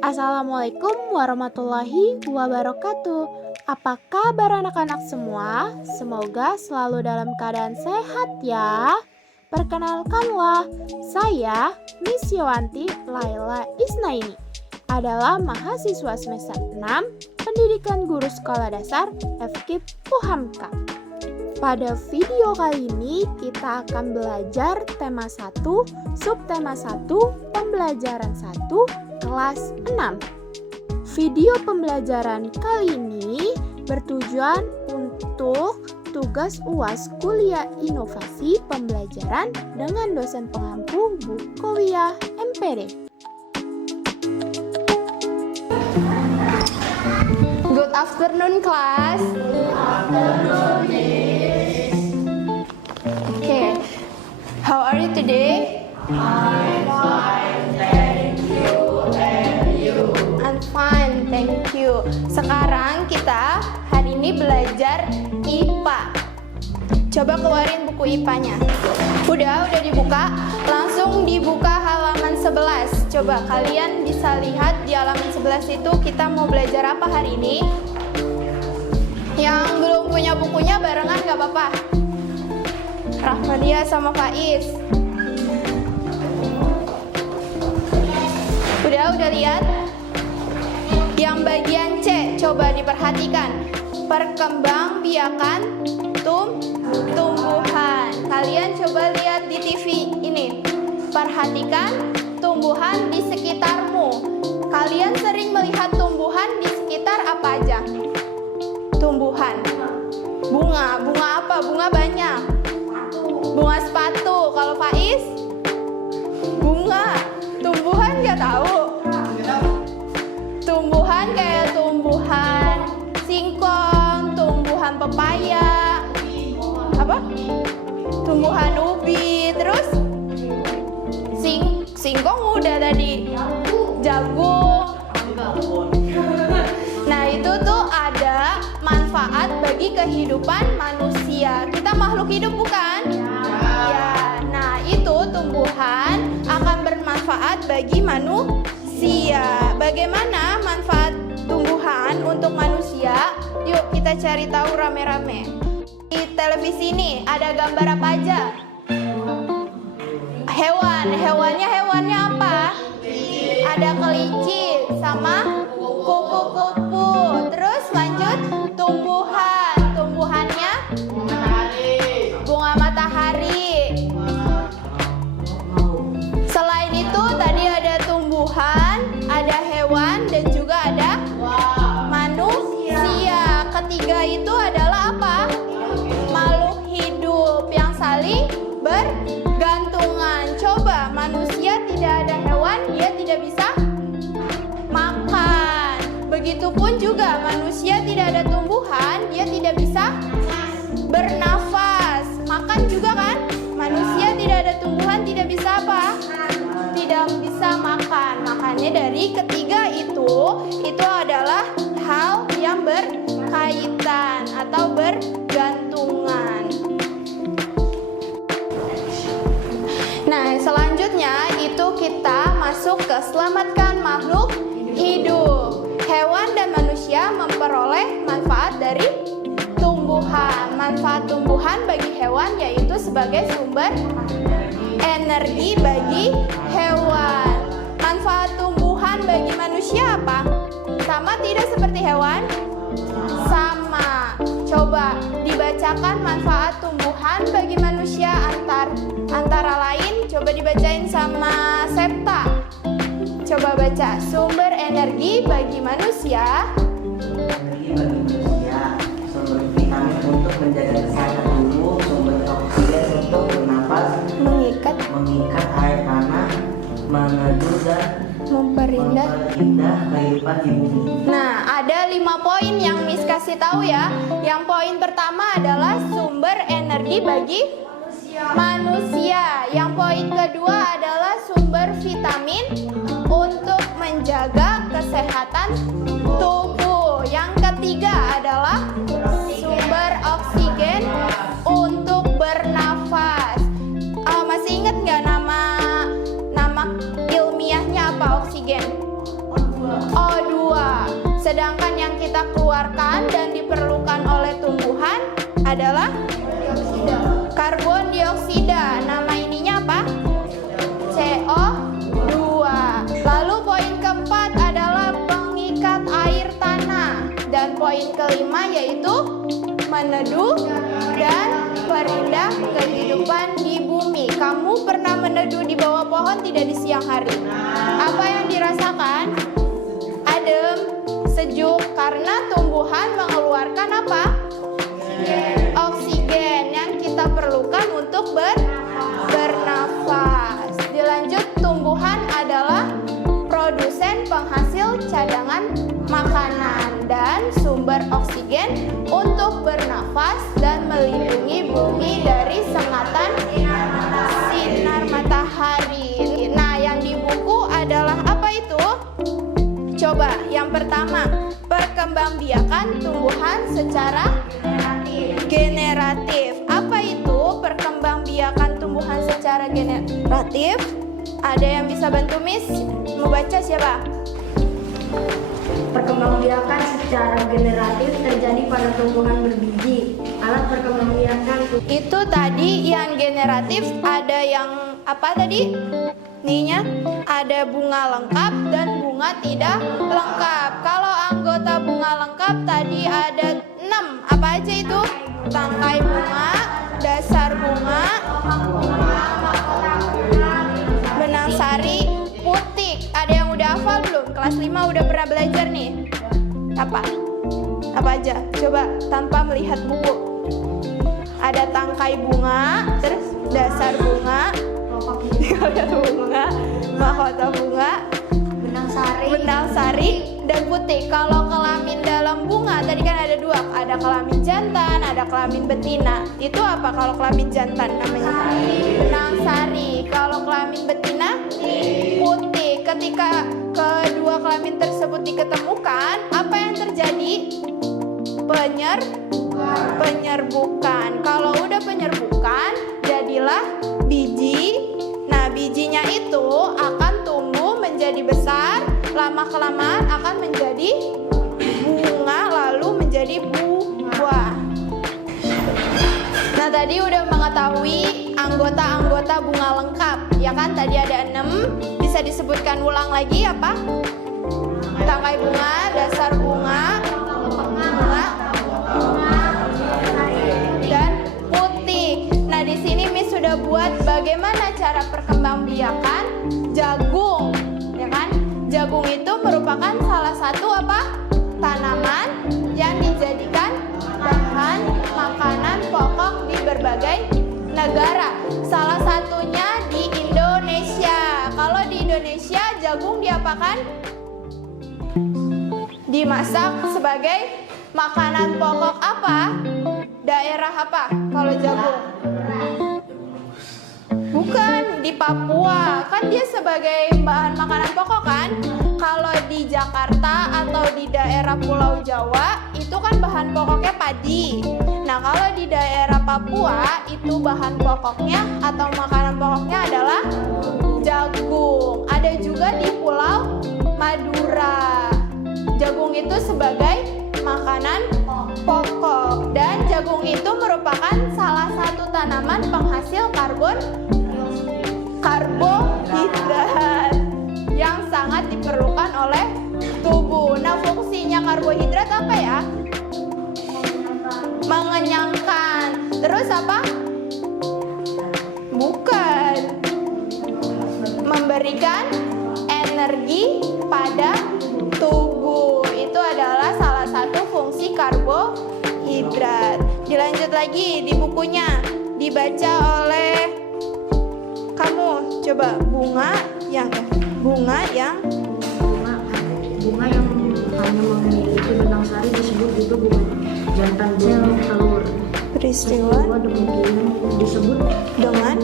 Assalamualaikum warahmatullahi wabarakatuh. Apa kabar anak-anak semua? Semoga selalu dalam keadaan sehat ya. Perkenalkanlah, saya Miss Yowanti Laila Isnaini adalah mahasiswa semester 6 Pendidikan Guru Sekolah Dasar FKIP Puhamka. Pada video kali ini kita akan belajar tema 1, subtema 1, pembelajaran 1, kelas 6. Video pembelajaran kali ini bertujuan untuk tugas UAS Kuliah Inovasi Pembelajaran dengan dosen pengampu Bu Kowiyah MPD. Good afternoon, class. Okay, how are you today? I'm fine, thank you. Sekarang kita hari ini belajar IPA. Coba keluarin buku IPA-nya. Udah dibuka? Langsung dibuka halaman 11. Coba kalian bisa lihat di halaman 11 itu kita mau belajar apa hari ini. Yang belum punya bukunya barengan gak apa-apa. Rahmadia sama Faiz. Udah lihat? Yang bagian C, coba diperhatikan. Perkembangbiakan tumbuhan. Kalian coba lihat di TV ini. Perhatikan tumbuhan di sekitarmu. Kalian sering melihat tumbuhan di sekitar apa aja? Tumbuhan. Bunga apa? Bunga banyak. Bunga sepatu. Kalau Faiz? Bunga. Tumbuhan nggak tahu. Tumbuhan kayak tumbuhan singkong, tumbuhan pepaya, apa? Tumbuhan ubi, terus singkong udah tadi, jagung. Nah itu tuh ada manfaat bagi kehidupan manusia. Kita makhluk hidup bukan? Ya. Nah itu tumbuhan akan bermanfaat bagi manusia. Bagaimana manfaat tumbuhan untuk manusia? Yuk kita cari tahu rame-rame. Di televisi ini ada gambar apa aja? Hewannya apa? Ada kelinci sama kupu-kupu. Terus lanjut tumbuhannya bunga matahari. Selain itu tadi ada tumbuhan, ada hewan, dan juga ada manusia. Ketiga itu adalah apa? Makhluk hidup yang saling bergantungan. Coba manusia tidak ada hewan, dia tidak bisa makan. Begitupun juga manusia tidak ada tumbuhan, dia tidak bisa bernafas. Makan juga kan? Manusia tidak ada tumbuhan, tidak bisa apa? Tidak bisa makan. Makanya dari ketiga itu adalah hal yang berkaitan atau bergantungan. Nah, selanjutnya itu kita masuk ke selamatkan makhluk hidup. Hewan dan manusia memperoleh manfaat dari tumbuhan. Manfaat tumbuhan bagi hewan yaitu sebagai sumber energi bagi hewan. Manfaat tumbuhan bagi manusia apa? Sama tidak seperti hewan? Sama. Coba dibacakan manfaat tumbuhan bagi manusia antara lain. Coba dibacain sama Septa. Coba baca. Sumber energi bagi manusia. Energi bagi manusia. Sumber vitamin untuk menjaga kesehatan tubuh. Sumber oksigen untuk bernapas. Mengikat air tanah. Meneduh dan memperindah kehidupan di bumi. Nah, ada 5 poin yang Miss kasih tahu ya. Yang poin pertama adalah sumber energi bagi manusia. Yang poin kedua adalah sumber vitamin untuk menjaga kesehatan tubuh. Yang ketiga adalah sumber oksigen untuk bernafas. Masih ingat nggak nama ilmiahnya apa oksigen? kita keluarkan dan diperlukan oleh tumbuhan adalah karbon dioksida. Nama ininya apa? CO2. Lalu poin keempat adalah pengikat air tanah. Dan poin kelima yaitu meneduh dan perindah kehidupan di bumi. Kamu pernah meneduh di bawah pohon tidak di siang hari? Apa yang dirasakan? Adem, sejuk, karena tumbuhan mengeluarkan apa? Oksigen yang kita perlukan untuk bernafas. Dilanjut, tumbuhan adalah produsen penghasil cadangan makanan dan sumber oksigen untuk bernafas dan melindungi bumi dari sengatan sinar matahari. Nah, yang di buku adalah apa itu? Coba, yang pertama, perkembangbiakan tumbuhan secara generatif. Apa itu perkembangbiakan tumbuhan secara generatif? Ada yang bisa bantu Miss? Membaca siapa? Perkembangbiakan secara generatif terjadi pada tumbuhan berbiji. Alat perkembangbiakan Itu tadi yang generatif, ada yang apa tadi? Ininya ada bunga lengkap dan bunga tidak lengkap. Kalau anggota bunga lengkap tadi ada 6. Apa aja itu? Tangkai bunga, dasar bunga, benang sari, putik. Ada yang udah hafal belum? Kelas 5 udah pernah belajar nih. Apa? Apa aja? Coba tanpa melihat buku. Ada tangkai bunga, terus dasar bunga, bunga, mahkota bunga, benang sari, dan putih. Kalau kelamin dalam bunga tadi kan ada 2, ada kelamin jantan, ada kelamin betina. Itu apa kalau kelamin jantan namanya? Benang sari. Kalau kelamin betina putih. Ketika kedua kelamin tersebut diketemukan, apa yang terjadi? Penyerbukan. Kalau udah penyerbukan, jadilah biji. Nah, bijinya itu akan tumbuh menjadi besar, lama-kelamaan akan menjadi bunga, lalu menjadi buah. Nah, tadi udah mengetahui anggota-anggota bunga lengkap, ya kan? Tadi ada 6, bisa disebutkan ulang lagi apa? Tangkai bunga, dasar bunga, dan putih. Nah, di sini Miss sudah buat bagaimana cara perkembangbiakan jagung, ya kan? Jagung itu merupakan salah satu apa? Tanaman yang dijadikan bahan makanan pokok di berbagai negara. Salah satunya di Indonesia. Kalau di Indonesia jagung diapakan? Dimasak sebagai makanan pokok apa? Daerah apa kalau jagung? Bukan, di Papua. Kan dia sebagai bahan makanan pokok kan? Kalau di Jakarta atau di daerah Pulau Jawa itu kan bahan pokoknya padi. Nah, kalau di daerah Papua itu bahan pokoknya atau makanan pokoknya adalah jagung. Ada juga di Pulau Madura. Jagung itu sebagai makanan pokok, dan jagung itu merupakan salah satu tanaman penghasil karbohidrat yang sangat diperlukan oleh tubuh. Nah, fungsinya karbohidrat apa ya? Mengenyangkan. Terus apa? Bukan. Memberikan energi pada tubuh. Itu adalah salah satu fungsi karbohidrat. Dilanjut lagi di bukunya, dibaca oleh kamu. Coba bunga yang bunga yang hanya memiliki benang sari disebut itu bunga jantan telur. peristiwa Demikian disebut dengan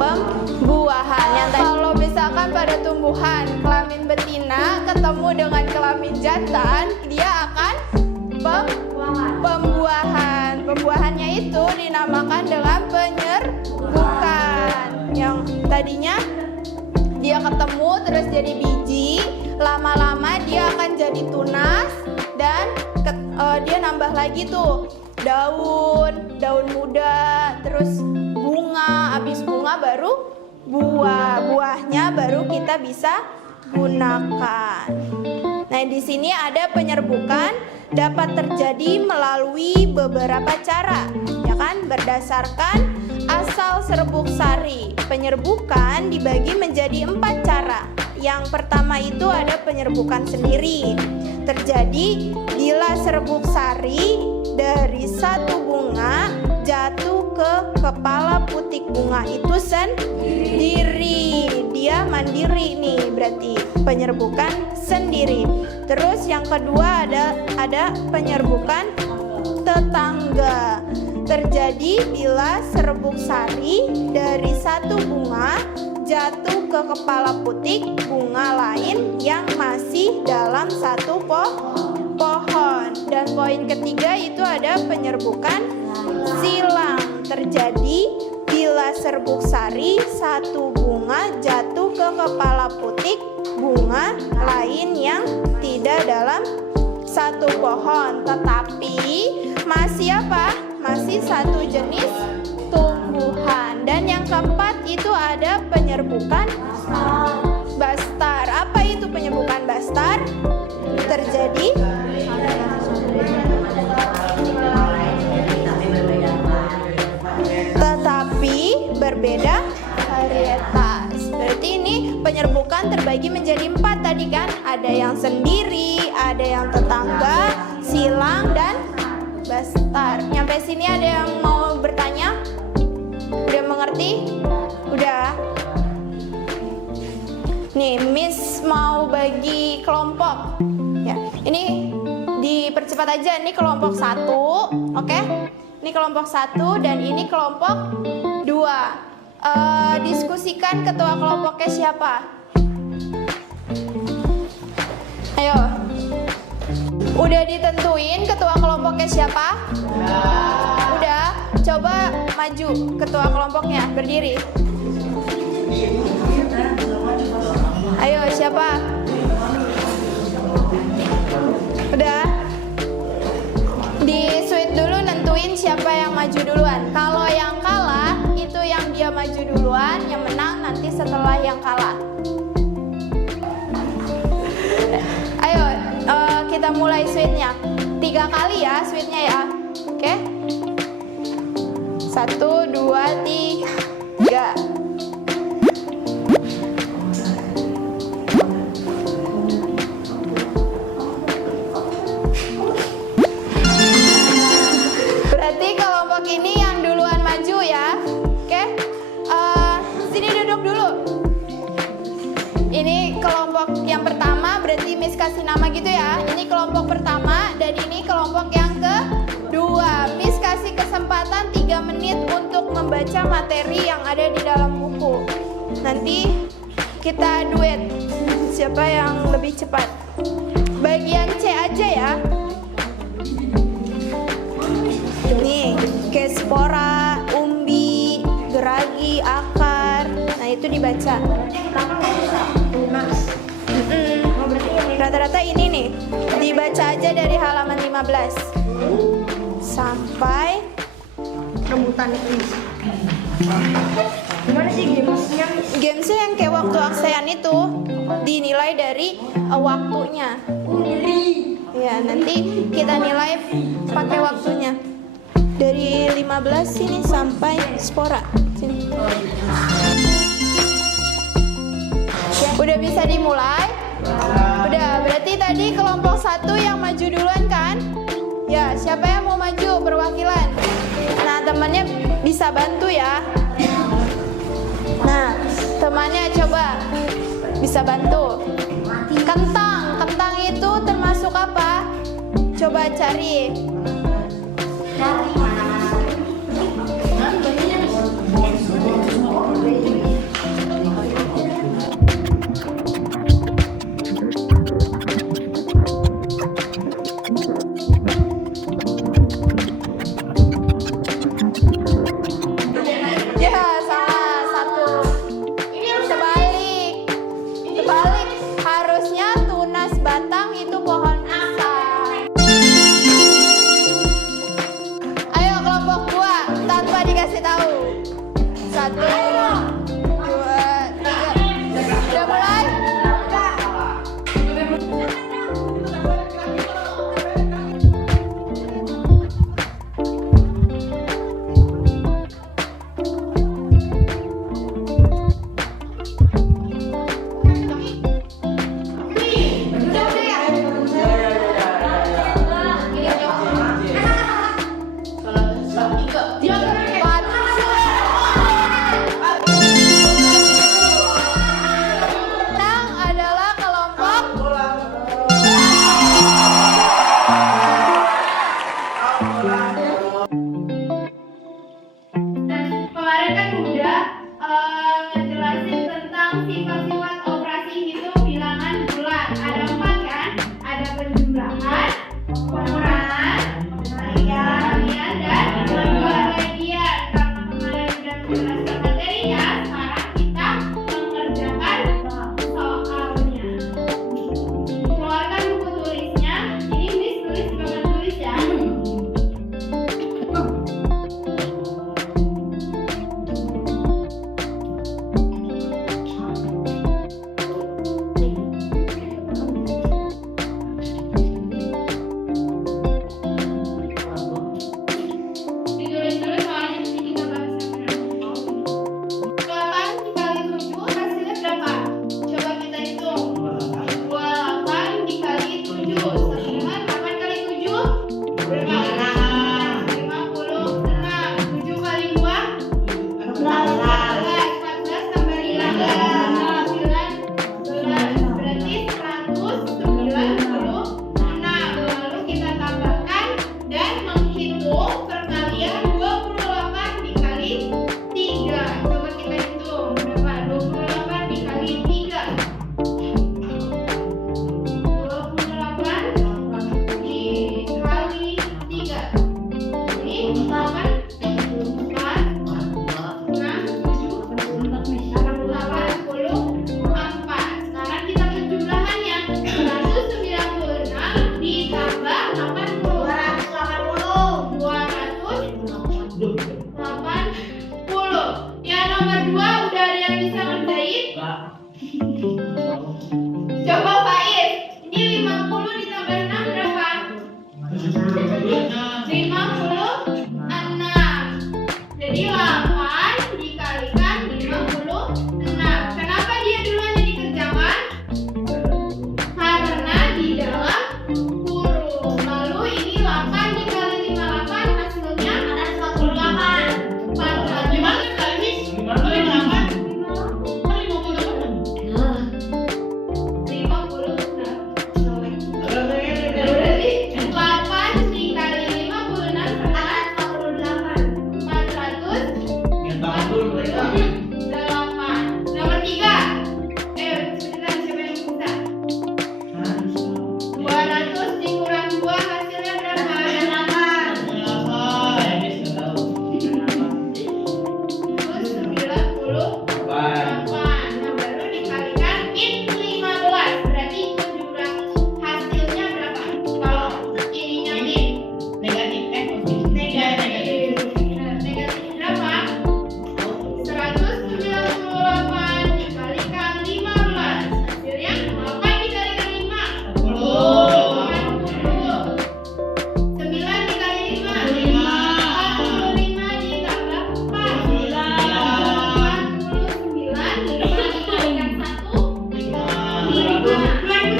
pembuahan. Yang kalau misalkan pada tumbuhan kelamin betina ketemu dengan kelamin jantan, dia akan pembuahan. Pembuahannya itu dinamakan dengan penyerbukan. Yang tadinya dia ketemu terus jadi biji, lama-lama dia akan jadi tunas dan dia nambah lagi tuh daun muda, terus bunga, habis bunga baru buahnya baru kita bisa gunakan. Nah, di sini ada penyerbukan dapat terjadi melalui beberapa cara, ya kan? Berdasarkan asal serbuk sari, penyerbukan dibagi menjadi 4 cara. Yang pertama itu ada penyerbukan sendiri. Terjadi bila serbuk sari dari satu bunga jatuh ke kepala putik bunga itu sendiri. Dia mandiri nih, berarti penyerbukan sendiri. Terus yang kedua ada penyerbukan tetangga. Terjadi bila serbuk sari dari satu bunga jatuh ke kepala putik bunga lain yang masih dalam satu pohon. Dan poin ketiga itu ada penyerbukan silang. Terjadi bila serbuk sari satu bunga jatuh ke kepala putik bunga lain yang tidak dalam satu pohon, tetapi masih apa? Masih satu jenis tumbuhan. Dan yang keempat itu ada penyerbukan bastar. Apa itu penyerbukan bastar? Terjadi tetapi berbeda varietas. Berarti ini penyerbukan terbagi menjadi 4 tadi kan? Ada yang sendiri, ada yang tetangga, silang, dan bastar. Nyampe sini ada yang mau bertanya? Udah mengerti? Udah? Nih, Miss mau bagi kelompok. Ya, ini dipercepat aja. Ini kelompok 1, oke? Ini kelompok 1 dan ini kelompok 2. Diskusikan ketua kelompoknya siapa? Ayo. Udah ditentuin ketua kelompoknya siapa? Udah. Coba maju ketua kelompoknya, berdiri. Ayo, siapa? Udah. Di switch dulu nentuin siapa yang maju duluan. Kalau yang kalah itu yang dia maju duluan, yang menang nanti setelah yang kalah. Ayo, kita mulai switchnya. 3 kali ya switchnya ya. Oke? 1, 2, 3. Berarti kelompok ini yang duluan maju ya. Oke? Sini duduk dulu. Ini kelompok yang pertama, berarti Miss kasih nama gitu ya. Ini kelompok pertama dan ini kelompok yang kedua. Miss kasih kesempatan 3 menit untuk membaca materi yang ada di dalam buku. Nanti kita duet. Siapa yang lebih cepat? Bagian C aja ya. Nih, kayak spora, umbi, geragi, akar. Nah, itu dibaca. Rata-rata ini nih, dibaca aja dari halaman 15 sampai Rebutan itu. Gimana sih gamesnya? gamesnya yang kayak waktu aksean itu dinilai dari waktunya. Ya, nanti kita nilai pakai waktunya. Dari 15 sini sampai spora. Sini. Udah bisa dimulai? Udah, berarti tadi kelompok 1 yang maju duluan kan? Ya, siapa yang mau maju perwakilan? Nah, temannya bisa bantu ya. Nah, temannya coba bisa bantu. Kentang itu termasuk apa? Coba cari. Ya, sama 1. Sebalik. Harusnya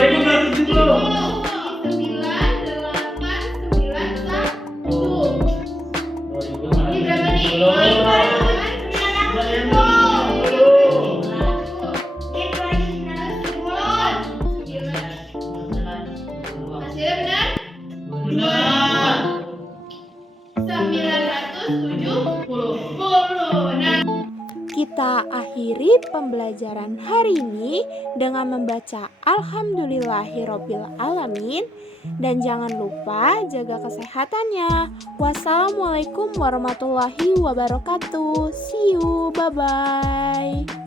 Ini berapa nih? Hasilnya benar? 970. Nah, Kita akhiri pembelajaran hari ini dengan membaca Alhamdulillahirobbil alamin dan jangan lupa jaga kesehatannya. Wassalamualaikum warahmatullahi wabarakatuh. See you, bye bye.